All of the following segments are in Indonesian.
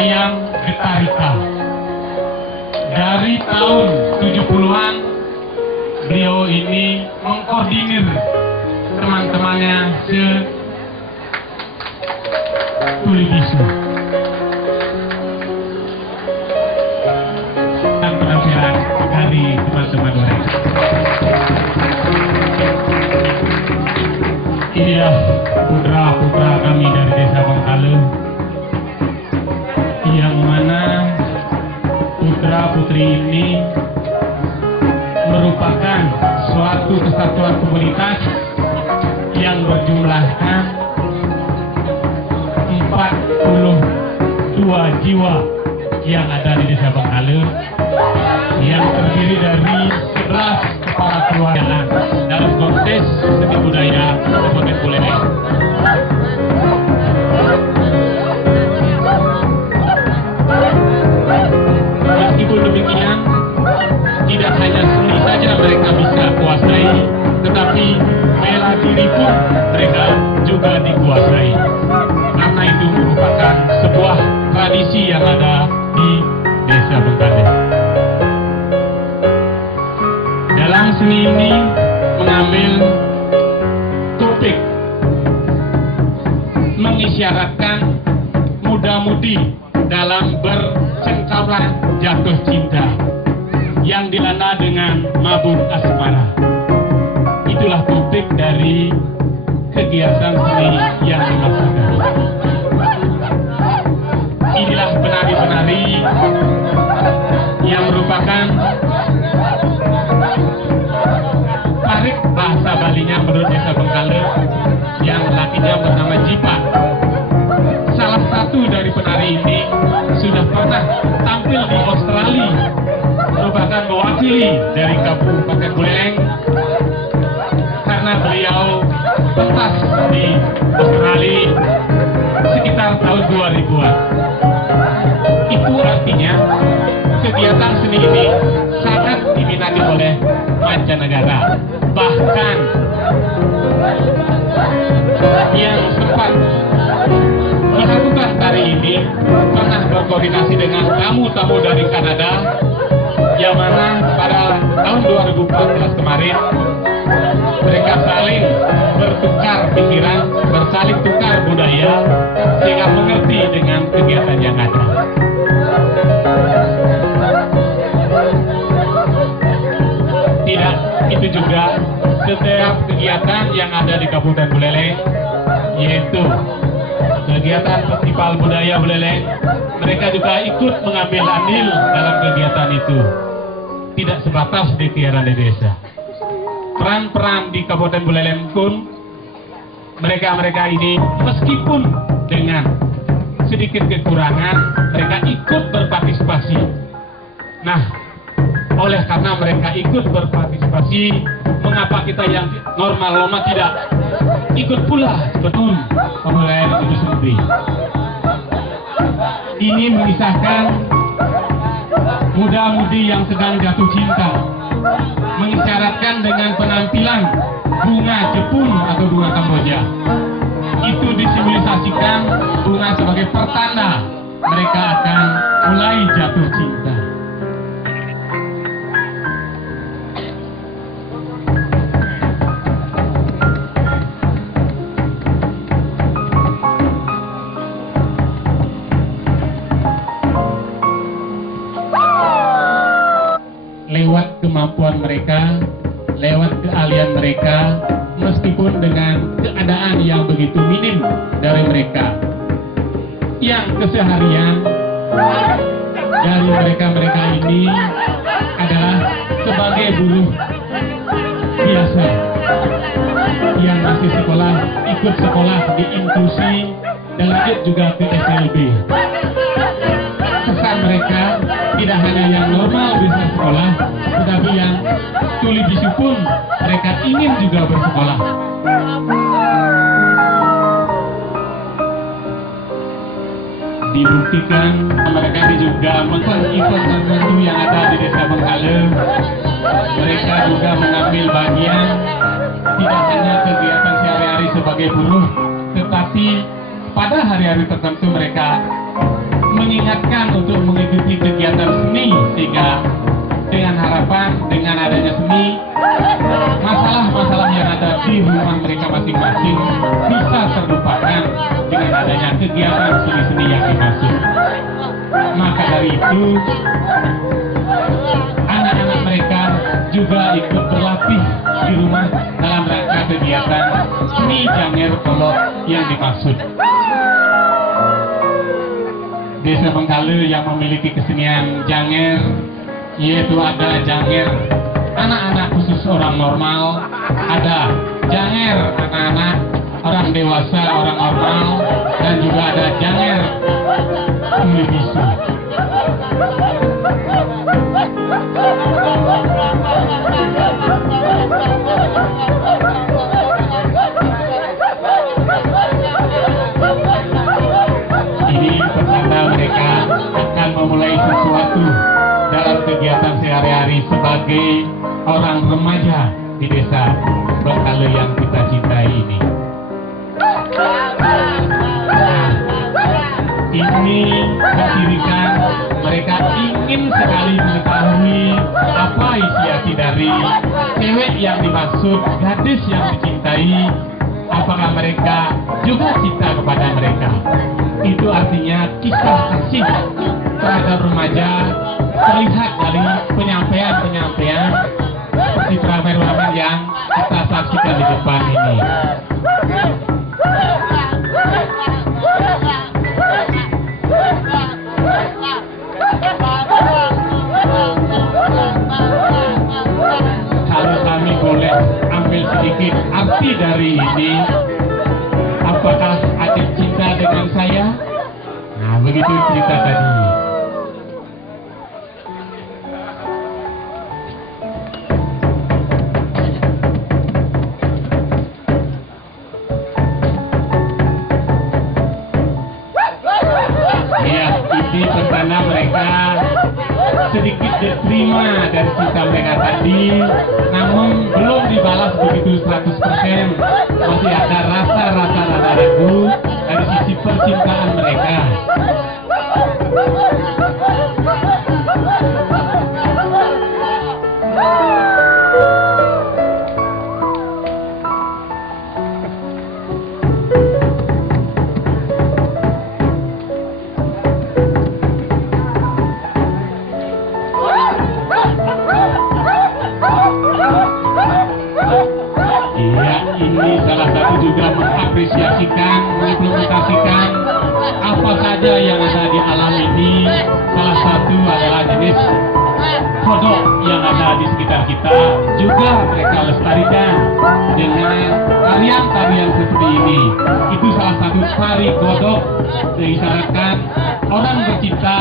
Hayang Getarika. Dari tahun 70-an, beliau ini mengkoordinir teman-temannya se-Tuli Bisu. Dan penampilan dari teman-teman mereka. Inilah putra-putra kami dari Desa Bengkale, yang mana putra-putri ini merupakan suatu kesatuan komunitas yang berjumlahkan 42 jiwa yang ada di Desa Bengkale, yang terdiri dari 11 kepala keluarga dalam konteks seni budaya Kabupaten Buleleng. Meskipun demikian, tidak hanya seni saja mereka bisa kuasai, tetapi bela diri pun mereka juga dikuasai. Karena itu merupakan sebuah tradisi yang ada di Desa Bengkale. Dalam seni ini mengambil topik mengisyaratkan muda-mudi dalam bercengkraman jatuh cinta yang dilanda dengan mabuk asmara. Itulah topik dari kegiatan seni yang dilaksanakan. Inilah penari-penari yang merupakan tarik bahasa Balinya menurut Desa Bengkale, yang latinnya bernama Jipa. Salah satu dari penari ini sudah pernah tampil di Australia, merupakan mewakili dari Kabupaten Buleleng, karena beliau pentas di Australia sekitar tahun 2000-an. Itu artinya kegiatan seni ini sangat diminati oleh mancanegara. Bahkan yang sempat melakukan tari ini pernah berkoordinasi dengan tamu-tamu dari Kanada, yang mana pada tahun 2014 kemarin mereka saling bertukar pikiran, bersaling tukar budaya, sehingga mengerti dengan kegiatan yang ada. Tidak itu juga setiap kegiatan yang ada di Kabupaten Buleleng, yaitu kegiatan Festival Budaya Buleleng, mereka juga ikut mengambil andil dalam kegiatan itu. Tidak sebatas di tiara di desa. Peran-peran di Kabupaten Buleleng pun mereka-mereka ini meskipun dengan sedikit kekurangan, mereka ikut berpartisipasi. Nah, oleh karena mereka ikut berpartisipasi, mengapa kita yang normal-normal tidak ikut pula betul Buleleng itu sendiri? Ini mengisahkan muda-mudi yang sedang jatuh cinta, mengisyaratkan dengan penampilan bunga Jepun atau bunga Kamboja. Itu disimbolisasikan bunga sebagai pertanda mereka akan mulai jatuh cinta. Lewat kemampuan mereka, lewat keahlian mereka, meskipun dengan keadaan yang begitu minim dari mereka, yang keseharian dari mereka-mereka ini adalah sebagai buruh biasa yang masih sekolah, ikut sekolah di inklusi, dan lanjut juga ke SLB. Pesan mereka tidak hanya yang normal bisa sekolah, tetapi yang Tuli Bisu pun mereka ingin juga bersekolah. Dibuktikan mereka juga mengikut tertentu yang ada di Desa Bengkale. Mereka juga mengambil bagian tidak hanya kegiatan sehari-hari sebagai buruh, tetapi pada hari-hari tertentu mereka mengingatkan untuk mengikuti kegiatan seni, sehingga dengan harapan dengan adanya seni, masalah-masalah yang ada di rumah mereka masing-masing bisa terlupakan dengan adanya kegiatan seni-seni yang dimaksud. Maka dari itu, anak-anak mereka juga ikut berlatih di rumah dalam rangka kegiatan seni Janger Kolok yang dimaksud. Desa Bengkale yang memiliki kesenian Janger, yaitu ada Janger anak-anak khusus orang normal, ada Janger anak-anak orang dewasa orang normal, dan juga ada Janger tuli bisu. Ini pertanda mereka akan memulai sesuatu dalam kegiatan sehari-hari sebagai orang remaja di desa Bengkale yang kita cintai ini. Ini didirikan, mereka ingin sekali mengetahui apa isi hati dari cewek yang dimaksud, gadis yang dicintai, apakah mereka juga cinta kepada mereka. Itu artinya kisah kasih terhadap remaja terlihat dari penyampaian-penyampaian seperti pramen-pramen yang kita saksikan di depan ini. Kalau kami boleh ambil sedikit arti dari ini, apakah ada cinta dengan saya? Nah, begitu cerita tadi. Ya, ini pertanda mereka sedikit diterima dari cinta mereka tadi, namun belum dibalas begitu 100%. Masih ada rasa-rasa ragu dari sisi percintaan mereka. Ini salah satu juga mengapresiasikan, mengimplementasikan apa saja yang ada di alam ini. Salah satu adalah jenis kodok yang ada di sekitar kita, juga mereka lestarikan dengan tarian-tarian seperti ini. Itu salah satu tari kodok, diisyaratkan orang bercinta,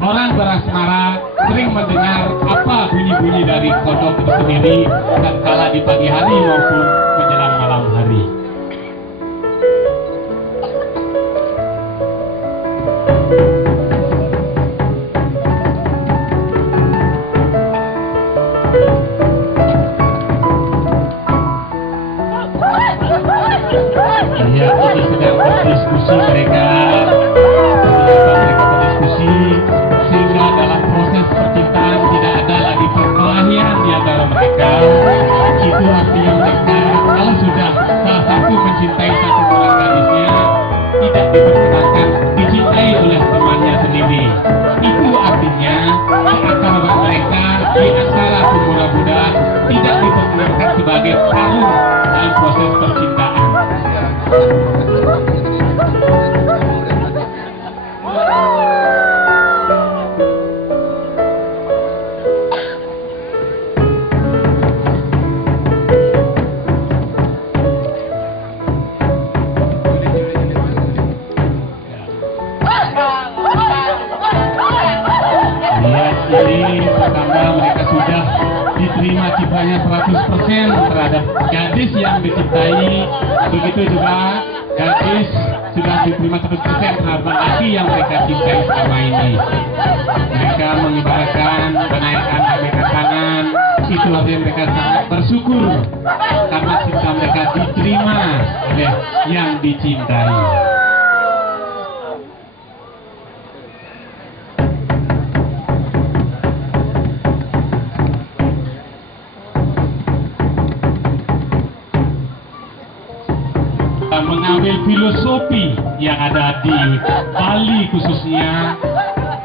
orang berasmara sering mendengar apa bunyi-bunyi dari kodok itu sendiri, tatkala di pagi hari maupun menjelang malam hari. Ya, ini sedang berdiskusi mereka. Mereka berdiskusi sehingga dalam proses percintaan tidak ada lagi perkelahian di antara mereka. Itu artinya mereka kalau sudah salah satu mencintai satu orang gadisnya, tidak diperkenankan dicintai oleh temannya sendiri. Itu artinya keakraban mereka di antara pemuda-muda tidak diperkenankan sebagai tarung dalam proses percintaan. Ini pertama mereka sudah diterima cintanya 100% terhadap gadis yang dicintai. Begitu juga gadis sudah diterima 100% terhadap laki yang mereka cintai selama ini. Mereka mengibaratkan menaikkan mereka tangan. Itu artinya mereka sangat bersyukur karena cinta mereka diterima oleh yang dicintai. filosofi yang ada di Bali khususnya,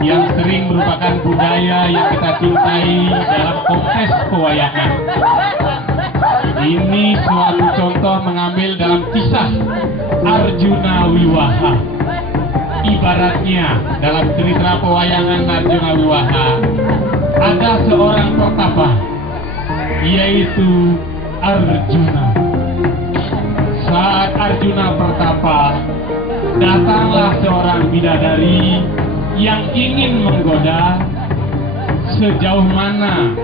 yang sering merupakan budaya yang kita cintai dalam konteks pewayangan. Ini suatu contoh mengambil dalam kisah Arjuna Wiwaha. Ibaratnya dalam cerita pewayangan Arjuna Wiwaha ada seorang pertapa, yaitu Arjuna. Saat Arjuna bertapa, datanglah seorang bidadari yang ingin menggoda. Sejauh mana,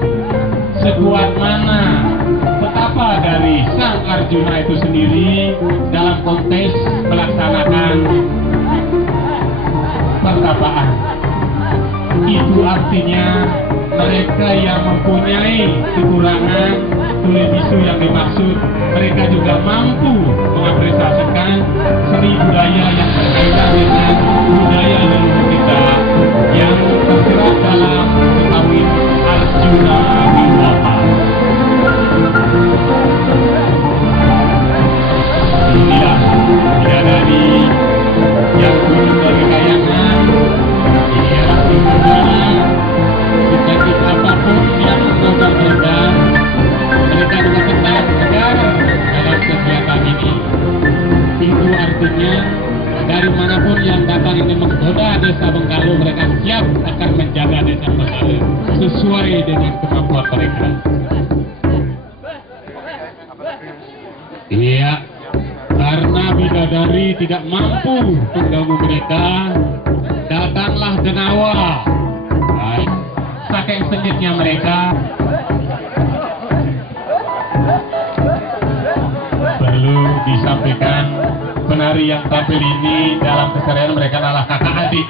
sekuat mana petapa dari sang Arjuna itu sendiri dalam konteks melaksanakan pertapaan. Itu artinya mereka yang mempunyai kekurangan tuli bisu yang dimaksud, mereka juga mampu mengapresiasikan seni budaya yang berkaitan dengan budaya leluhur kita yang tersirat dalam sekawin Arjuna Wiwaha. Inilah bidadari yang turun dari kayangan. Ini adalah sesungguhnya penyakit apapun yang menggoda mereka juga tetap tegar dalam kegiatan ini. Itu artinya dari manapun yang datang ini menggoda desa Bengkalu, mereka siap akan menjaga desa Bengkalu sesuai dengan kemampuan mereka. Iya, karena bidadari tidak mampu mengganggu mereka, datanglah Denawa. Baik, saking sengitnya mereka, perlu disampaikan penari yang tampil ini dalam keseharian mereka adalah kakak adik.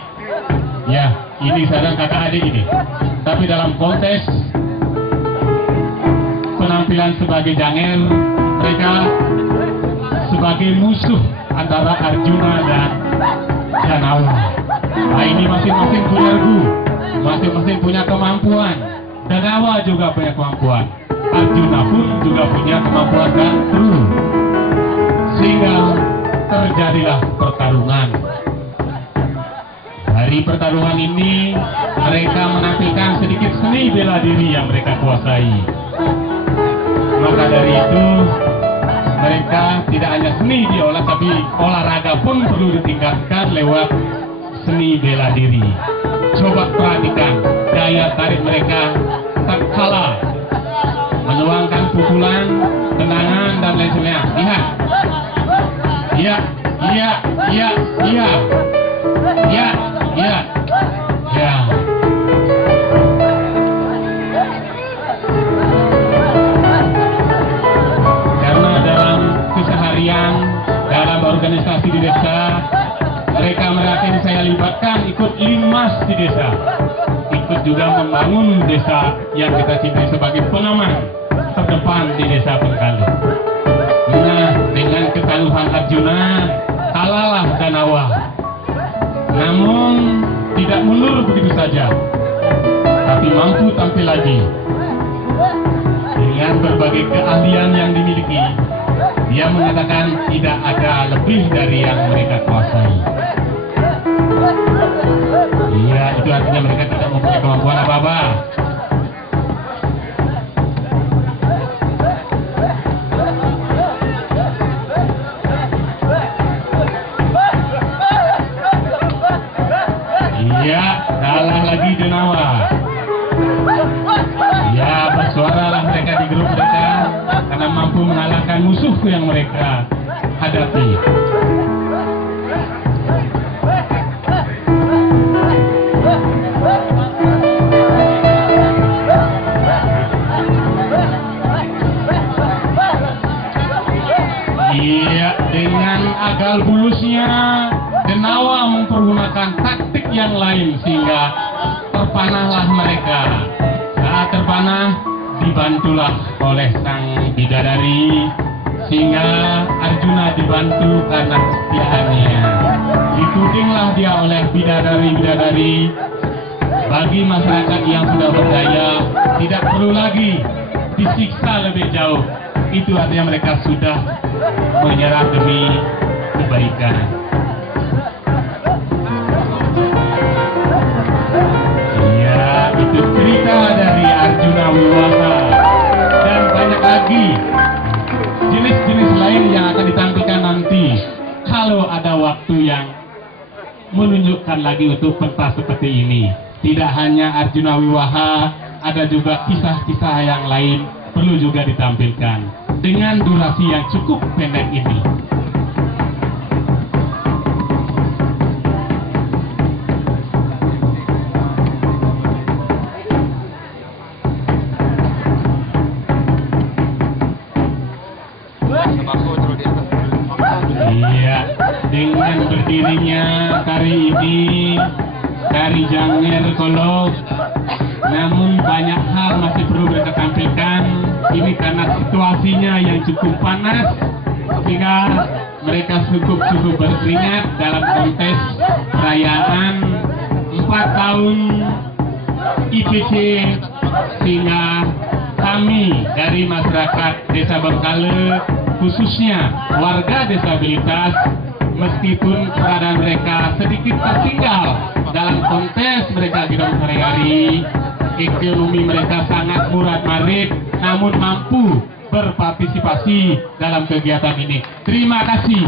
Ya, ini sadar kakak adik ini. Tapi dalam konteks penampilan sebagai jangel, mereka sebagai musuh antara Arjuna dan Denawa. Nah, ini masing-masing punya regu, masing-masing punya kemampuan. Denawa juga punya kemampuan, Arjuna pun juga punya kemampuan dan kru, sehingga terjadilah pertarungan. Dari pertarungan ini mereka menampilkan sedikit seni bela diri yang mereka kuasai. Maka dari itu mereka tidak hanya seni diolah, tapi olahraga pun perlu ditingkatkan lewat seni bela diri. Coba perhatikan daya tarik mereka tak kalah menuangkan pukulan, tendangan dan lain sebagainya. Lihat, iya, iya, iya, iya, iya, iya, ya. Karena dalam keseharian, dalam organisasi di desa, mereka ini saya libatkan ikut limas di desa, ikut juga membangun desa yang kita cintai sebagai pengaman terdepan di desa Bengkalu. Nah, dengan ketangguhan Arjuna, kalahlah Denawa. Namun tidak mundur begitu saja, tapi mampu tampil lagi. Dengan berbagai keahlian yang dimiliki, dia mengatakan tidak ada lebih dari yang mereka kuasai. Iya, itu artinya mereka tidak mempunyai kemampuan apa-apa. Iya, kalah lagi Denawa. Ya, bersuaralah mereka di grup mereka karena mampu mengalahkan musuh yang mereka hadapi. Iya, dengan agal bulusnya Denawa mempergunakan taktik yang lain sehingga terpanahlah mereka. Saat terpanah, dibantulah oleh sang bidadari, sehingga Arjuna dibantu karena kesetiaannya. Ditudinglah dia oleh bidadari-bidadari. Bagi masyarakat yang sudah berdaya, tidak perlu lagi disiksa lebih jauh. Itu artinya mereka sudah menyerah demi kebaikan. Iya, itu cerita dari Arjuna Wiwaha. Dan banyak lagi jenis-jenis lain yang akan ditampilkan nanti kalau ada waktu yang menunjukkan lagi untuk pentas seperti ini. Tidak hanya Arjuna Wiwaha, ada juga kisah-kisah yang lain perlu juga ditampilkan dengan durasi yang cukup pendek ini. Iya, dengan berdirinya tari ini, tari Janger Kolok, namun banyak hal masih perlu mereka tampilkan. Ini karena situasinya yang cukup panas, sehingga mereka cukup berkeringat dalam kontes perayaan 4 tahun IPC, sehingga kami dari masyarakat Desa Bengkale, khususnya warga disabilitas, meskipun keadaan mereka sedikit tertinggal dalam kontes mereka hidup sehari-hari, ekonomi mereka sangat murah-marit, namun mampu berpartisipasi dalam kegiatan ini. Terima kasih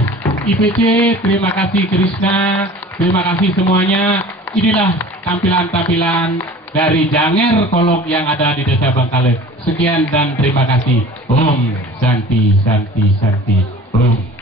IPC, terima kasih Krishna, terima kasih semuanya. Inilah tampilan-tampilan dari Janger Kolok yang ada di Desa Bengkale. Sekian dan terima kasih. Om Santi Santi Santi. Om.